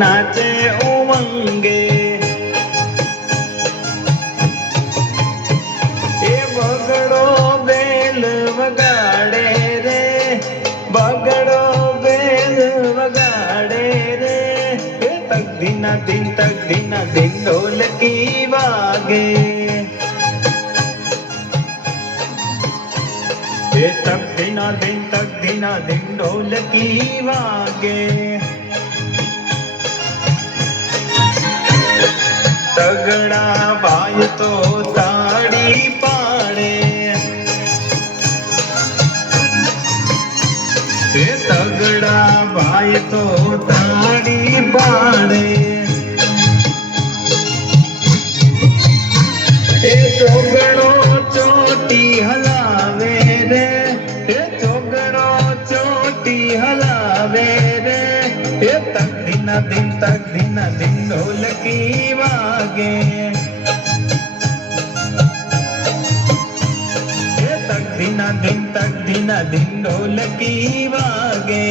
नाचे उमंगे ए बगड़ो बेल वगाड़े रे बगड़ो बेल वगाड़े रे तक दीना दिन ढोलकी वागे तक दीना दिन ढोलकी वागे तगड़ा भाई तो ताड़ी पाड़े तगड़ा भाई तो ताड़ी पाड़े चोगड़ो चोटी हलावे रे चोगड़ो चोटी हलावे रे तक दीना दिन ढोलकी वागे तक दीना दिन ढोलकी वागे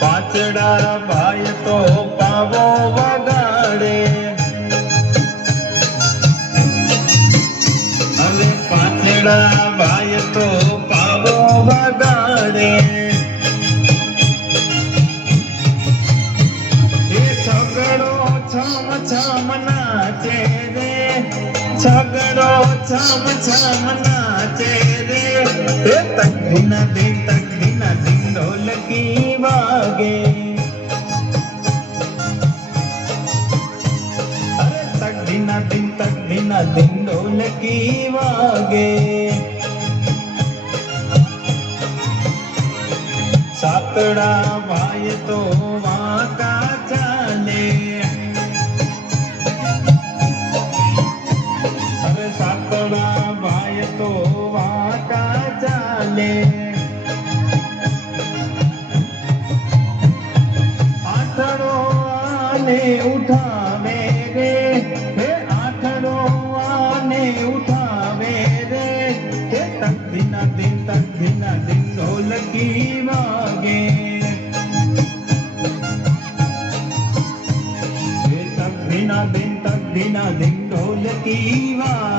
पाचड़ा भाई तो पावो वगाड़े अरे पाचड़ा भाई तो पावो वगाड़े छगड़ो छम नाचे रे छगड़ो छम नाचे रे तक दीना दिन ढोलकी वागे अरे तक दीना दिन ढोलकी वागे सातड़ा भाई तो वाका चाले अरे सातड़ा भाई तो वाका चाले आठड़ो आने उठावे रे आठड़ो आने उठावे रे तक दीना दिन ढोलकी वागे तक दीना दिन ढोलकी वागे